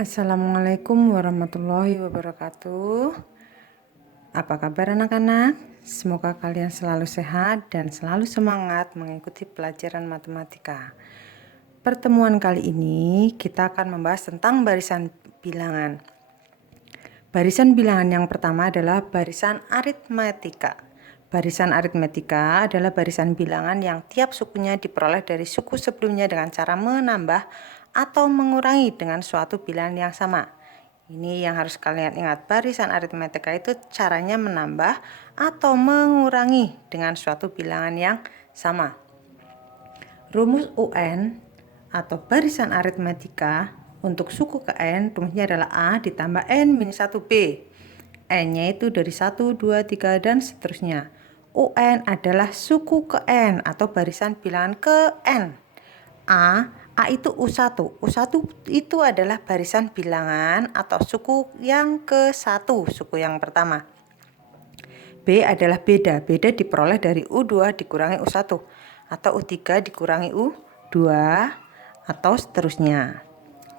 Assalamualaikum warahmatullahi wabarakatuh. Apa kabar anak-anak? Semoga kalian selalu sehat dan selalu semangat mengikuti pelajaran matematika. Pertemuan kali ini kita akan membahas tentang barisan bilangan. Barisan bilangan yang pertama adalah barisan aritmetika. Barisan aritmetika adalah barisan bilangan yang tiap sukunya diperoleh dari suku sebelumnya dengan cara menambah atau mengurangi dengan suatu bilangan yang sama. Ini yang harus kalian ingat, barisan aritmetika itu caranya menambah atau mengurangi dengan suatu bilangan yang sama. Rumus UN atau barisan aritmetika untuk suku ke N, rumusnya adalah A ditambah N-1B. N-nya itu dari 1, 2, 3, dan seterusnya. UN adalah suku ke N atau barisan bilangan ke N. A itu U1. U1 itu adalah barisan bilangan atau suku yang ke-1, suku yang pertama. B adalah beda. Beda diperoleh dari U2 dikurangi U1 atau U3 dikurangi U2 atau seterusnya.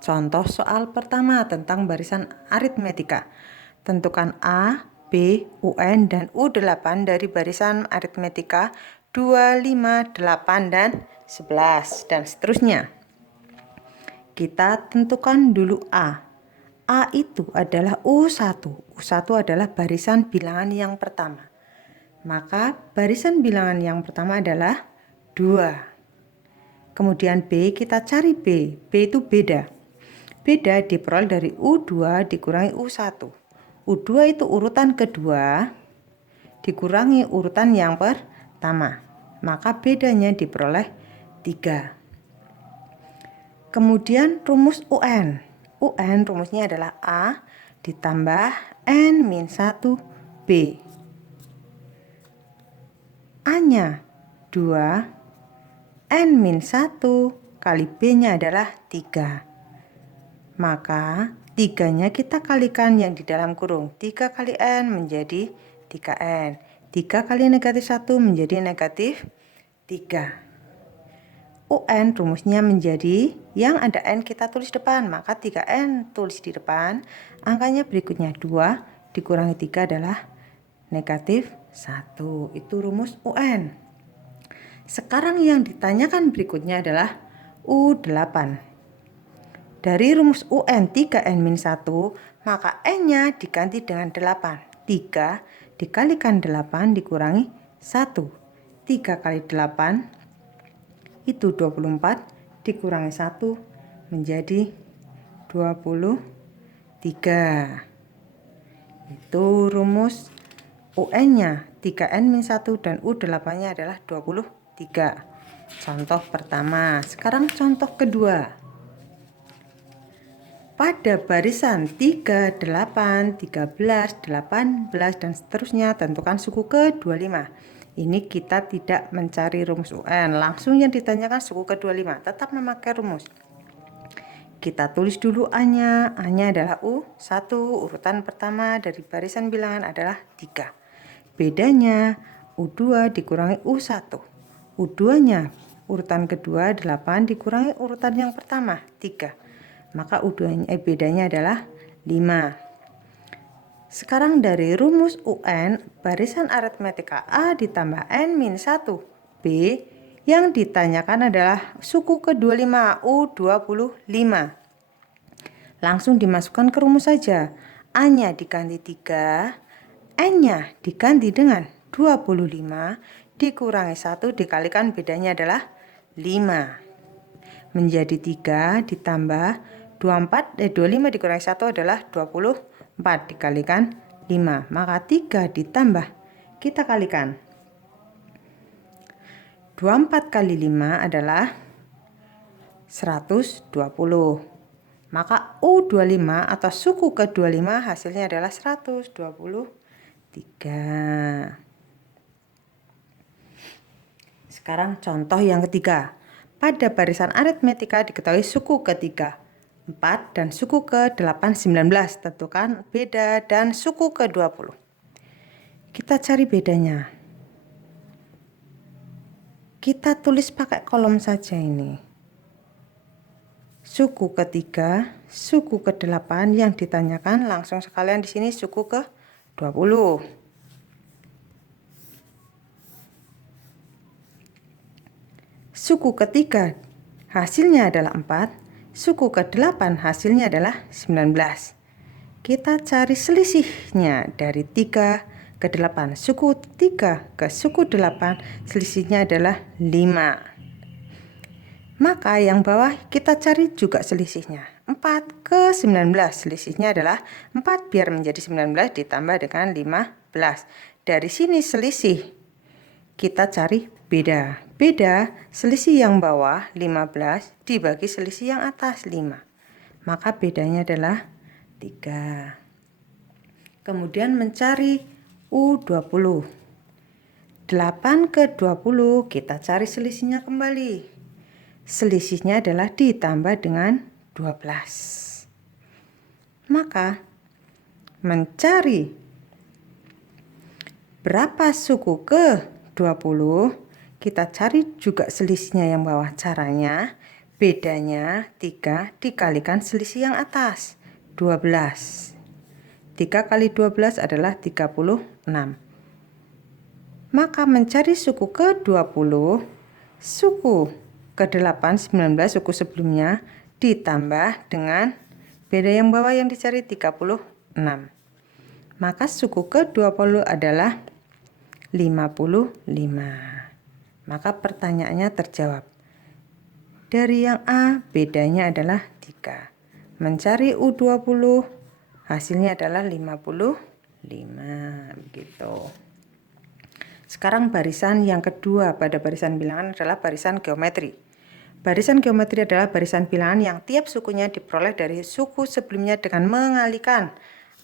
Contoh soal pertama tentang barisan aritmetika. Tentukan A, B, UN, dan U8 dari barisan aritmetika 2, 5, 8, dan 11, dan seterusnya. Kita tentukan dulu A. A itu adalah U1. U1 adalah barisan bilangan yang pertama. Maka barisan bilangan yang pertama adalah 2. Kemudian B, kita cari B. B itu beda. Beda diperoleh dari U2 dikurangi U1. U2 itu urutan kedua dikurangi urutan yang pertama. Maka bedanya diperoleh 3. Kemudian rumus UN. UN rumusnya adalah A ditambah N-1B. A-nya 2, N-1 kali B-nya adalah 3. Maka 3-nya kita kalikan yang di dalam kurung. 3 kali N menjadi 3N. 3 kali negatif 1 menjadi negatif 3. UN rumusnya menjadi yang ada N kita tulis depan. Maka 3N tulis di depan. Angkanya berikutnya 2 dikurangi 3 adalah negatif 1. Itu rumus UN. Sekarang yang ditanyakan berikutnya adalah U8. Dari rumus UN 3N-1, maka N-nya diganti dengan 8. 3 dikalikan 8 dikurangi 1. 3 kali 8 itu 24, dikurangi 1 menjadi 23. Itu rumus UN-nya 3N-1 dan U8-nya adalah 23. Contoh pertama. Sekarang contoh kedua. Pada barisan 3, 8, 13, 18, dan seterusnya tentukan suku ke-25. Ini kita tidak mencari rumus UN, langsung yang ditanyakan suku ke-25, tetap memakai rumus. Kita tulis dulu A-nya. A-nya adalah U1, urutan pertama dari barisan bilangan adalah 3. Bedanya U2 dikurangi U1. U2-nya urutan kedua 8 dikurangi urutan yang pertama 3. Maka bedanya adalah 5. Sekarang dari rumus UN, barisan aritmetika A ditambah N-1B, yang ditanyakan adalah suku ke-25 U25. Langsung dimasukkan ke rumus saja. A-nya diganti 3, N-nya diganti dengan 25, dikurangi 1 dikalikan bedanya adalah 5. Menjadi 3 ditambah 25 dikurangi 1 adalah 24 dikalikan 5. Maka 3 ditambah, kita kalikan. 24 kali 5 adalah 120. Maka U25 atau suku ke-25 hasilnya adalah 123. Sekarang contoh yang ketiga. Pada barisan aritmetika diketahui suku ketiga 4 dan suku ke-8 19. Tentukan beda dan suku ke-20. Kita cari bedanya. Kita tulis pakai kolom saja ini. suku ketiga, suku ke-8 yang ditanyakan langsung sekalian di sini suku ke-20. Suku ketiga hasilnya adalah 4, suku ke-8 hasilnya adalah 19. Kita cari selisihnya dari 3 ke 8. Suku 3 ke suku 8 selisihnya adalah 5. Maka yang bawah kita cari juga selisihnya. 4 ke 19 selisihnya adalah 4 biar menjadi 19 ditambah dengan 15. Dari sini selisih kita cari beda. Beda selisih yang bawah 15 dibagi selisih yang atas 5. Maka bedanya adalah 3. Kemudian mencari U20. 8 ke 20 kita cari selisihnya kembali. Selisihnya adalah ditambah dengan 12. Maka mencari berapa suku ke 20, kita cari juga selisihnya yang bawah. Caranya bedanya 3 dikalikan selisih yang atas 12. 3 kali 12 adalah 36. Maka mencari suku ke 20, suku ke-8 19 suku sebelumnya ditambah dengan beda yang bawah yang dicari 36. Maka suku ke-20 adalah 55. Maka pertanyaannya terjawab. Dari yang A bedanya adalah 3. Mencari U20 hasilnya adalah 55. Begitu. Sekarang barisan yang kedua pada barisan bilangan adalah barisan geometri. Barisan geometri adalah barisan bilangan yang tiap sukunya diperoleh dari suku sebelumnya dengan mengalihkan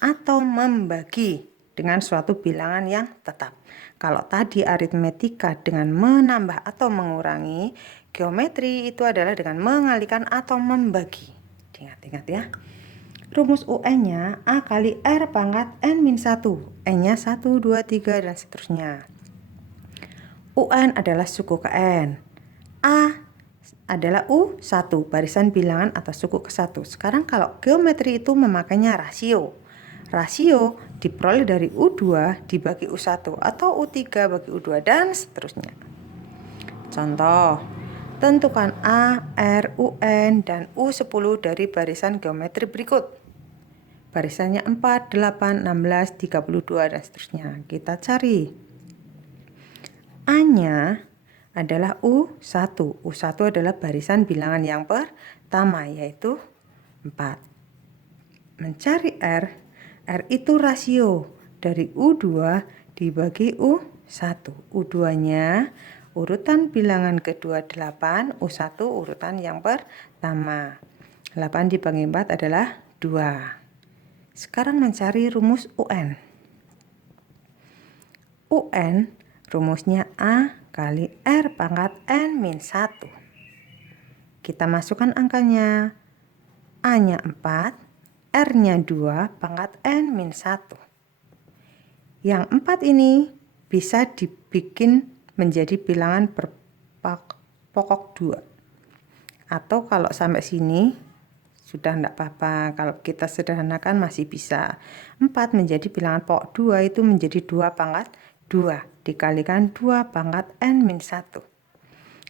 atau membagi dengan suatu bilangan yang tetap. Kalau tadi aritmetika dengan menambah atau mengurangi, geometri itu adalah dengan mengalihkan atau membagi. Ingat-ingat ya. Rumus UN-nya A kali R pangkat N-1. N-nya 1, 2, 3, dan seterusnya. UN adalah suku ke N. A adalah U1, barisan bilangan atau suku ke-1. Sekarang kalau geometri itu memakainya rasio. Rasio diperoleh dari U2 dibagi U1 atau U3 bagi U2 dan seterusnya. Contoh, tentukan A, R, UN, dan U10 dari barisan geometri berikut. Barisannya 4, 8, 16, 32, dan seterusnya. Kita cari. A-nya adalah U1. U1 adalah barisan bilangan yang pertama, yaitu 4. Mencari R. R itu rasio dari U2 dibagi U1. U2-nya urutan bilangan kedua 8, U1 urutan yang pertama. 8 dibagi 4 adalah 2. Sekarang mencari rumus UN. UN rumusnya A kali R pangkat N-1. Kita masukkan angkanya. A-nya 4, R-nya 2 pangkat N-1. Yang 4 ini bisa dibikin menjadi bilangan berpokok 2. Atau kalau sampai sini sudah tidak apa-apa. Kalau kita sederhanakan masih bisa. 4 menjadi bilangan pokok 2 itu menjadi 2 pangkat 2 dikalikan 2 pangkat N-1.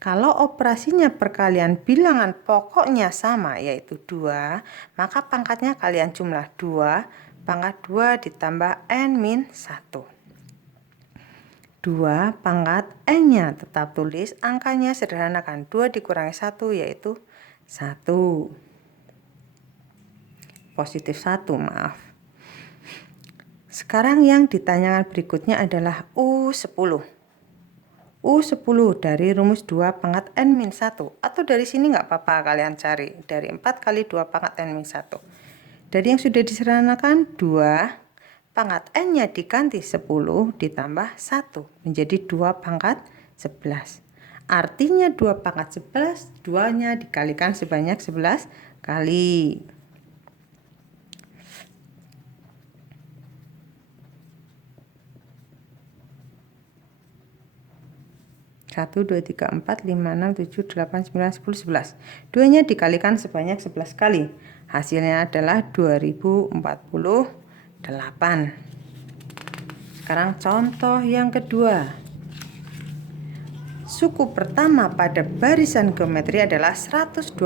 Kalau operasinya perkalian bilangan pokoknya sama yaitu 2, maka pangkatnya kalian jumlah 2, pangkat 2 ditambah N-1. 2 pangkat N-nya tetap tulis, angkanya sederhanakan 2 dikurangi 1 yaitu 1. Positif 1, maaf. Sekarang yang ditanyakan berikutnya adalah U10. U10 dari rumus 2 pangkat N-1. Atau dari sini nggak apa-apa kalian cari. Dari 4 kali 2 pangkat N-1. Dari yang sudah disederhanakan 2 pangkat N-nya diganti 10 ditambah 1. Menjadi 2 pangkat 11. Artinya 2 pangkat 11, 2-nya dikalikan sebanyak 11 kali. 1, 2, 3, 4, 5, 6, 7, 8, 9, 10, 11. 2-nya dikalikan sebanyak 11 kali. Hasilnya adalah 2048. Sekarang contoh yang kedua. Suku pertama pada barisan geometri adalah 128.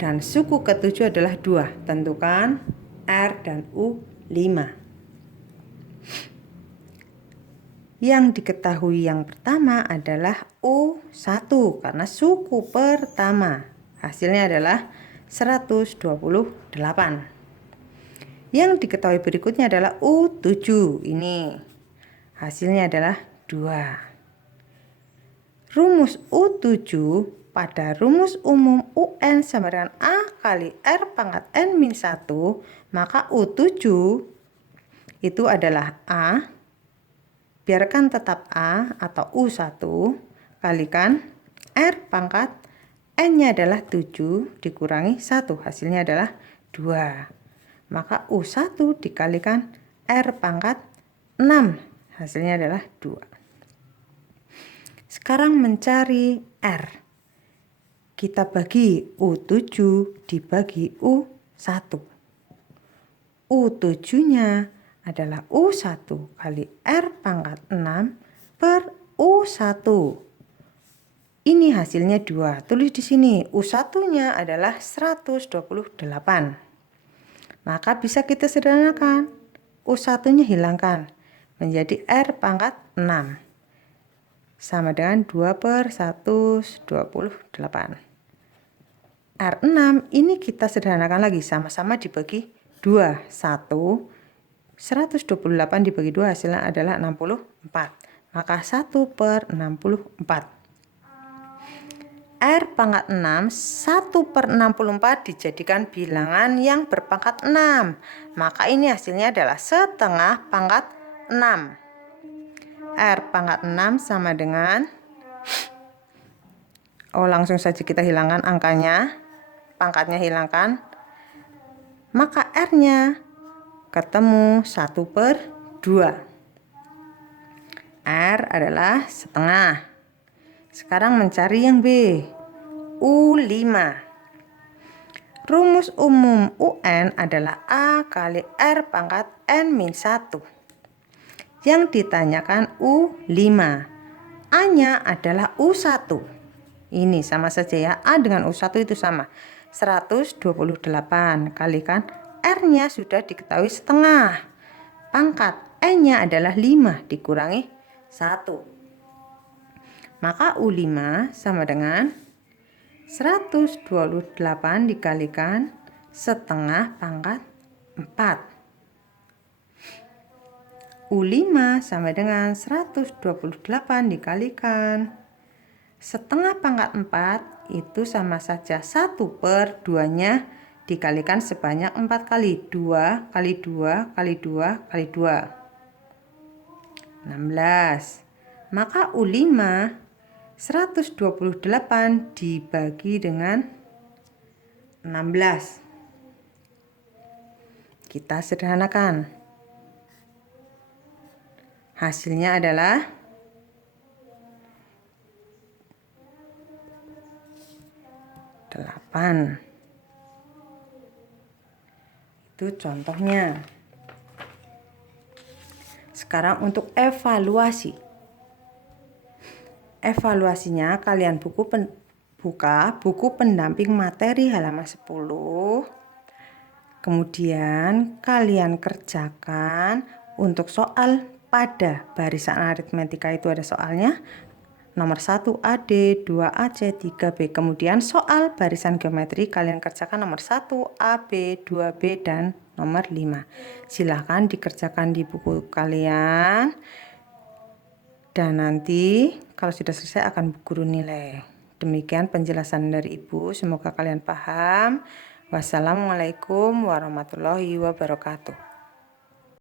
Dan suku ketujuh adalah 2. Tentukan R dan U5. Yang diketahui yang pertama adalah U1 karena suku pertama. Hasilnya adalah 128. Yang diketahui berikutnya adalah U7. Ini hasilnya adalah 2. Rumus U7 pada rumus umum UN sama dengan A kali R pangkat N-1, maka U7 itu adalah A, biarkan tetap A atau U1 kalikan R pangkat N-nya adalah 7 dikurangi 1, hasilnya adalah 2. Maka U1 dikalikan R pangkat 6, hasilnya adalah 2. Sekarang mencari R. Kita bagi U7 dibagi U1. U7-nya adalah U1 kali R pangkat 6 per U1. Ini hasilnya 2. Tulis di sini, U1-nya adalah 128. Maka bisa kita sederhanakan. U1-nya hilangkan menjadi R pangkat 6. Sama dengan 2 per 128. R6 ini kita sederhanakan lagi, sama-sama dibagi 2. 128 dibagi 2 hasilnya adalah 64. Maka 1 per 64. R pangkat 6, 1 per 64 dijadikan bilangan yang berpangkat 6. Maka ini hasilnya adalah setengah pangkat 6. R pangkat 6 sama dengan, langsung saja kita hilangkan angkanya, pangkatnya hilangkan. Maka R-nya ketemu 1 per 2. R adalah setengah. Sekarang mencari yang B, U5. Rumus umum UN adalah A kali R pangkat N-1. Yang ditanyakan U5. A-nya adalah U1. Ini sama saja ya, A dengan U1 itu sama. 128 kalikan R-nya sudah diketahui setengah. Pangkat N-nya adalah 5 dikurangi 1. Maka U5 sama dengan 128 dikalikan setengah pangkat 4. U5 sama dengan 128 dikalikan setengah pangkat 4, itu sama saja 1 per 2-nya dikalikan sebanyak 4 kali. 2 kali 2 kali 2 kali 2. 16. Maka U5 128 dibagi dengan 16. Kita sederhanakan. Hasilnya adalah 8. Itu contohnya. Sekarang untuk evaluasi. Evaluasinya kalian buka buku pendamping materi halaman 10. Kemudian kalian kerjakan untuk soal pada barisan aritmetika, itu ada soalnya nomor 1 AD, 2 AC, 3 B. Kemudian soal barisan geometri kalian kerjakan nomor 1 AB, 2 B dan nomor 5. Silahkan dikerjakan di buku kalian. Dan nanti kalau sudah selesai akan guru nilai. Demikian penjelasan dari Ibu. Semoga kalian paham. Wassalamualaikum warahmatullahi wabarakatuh.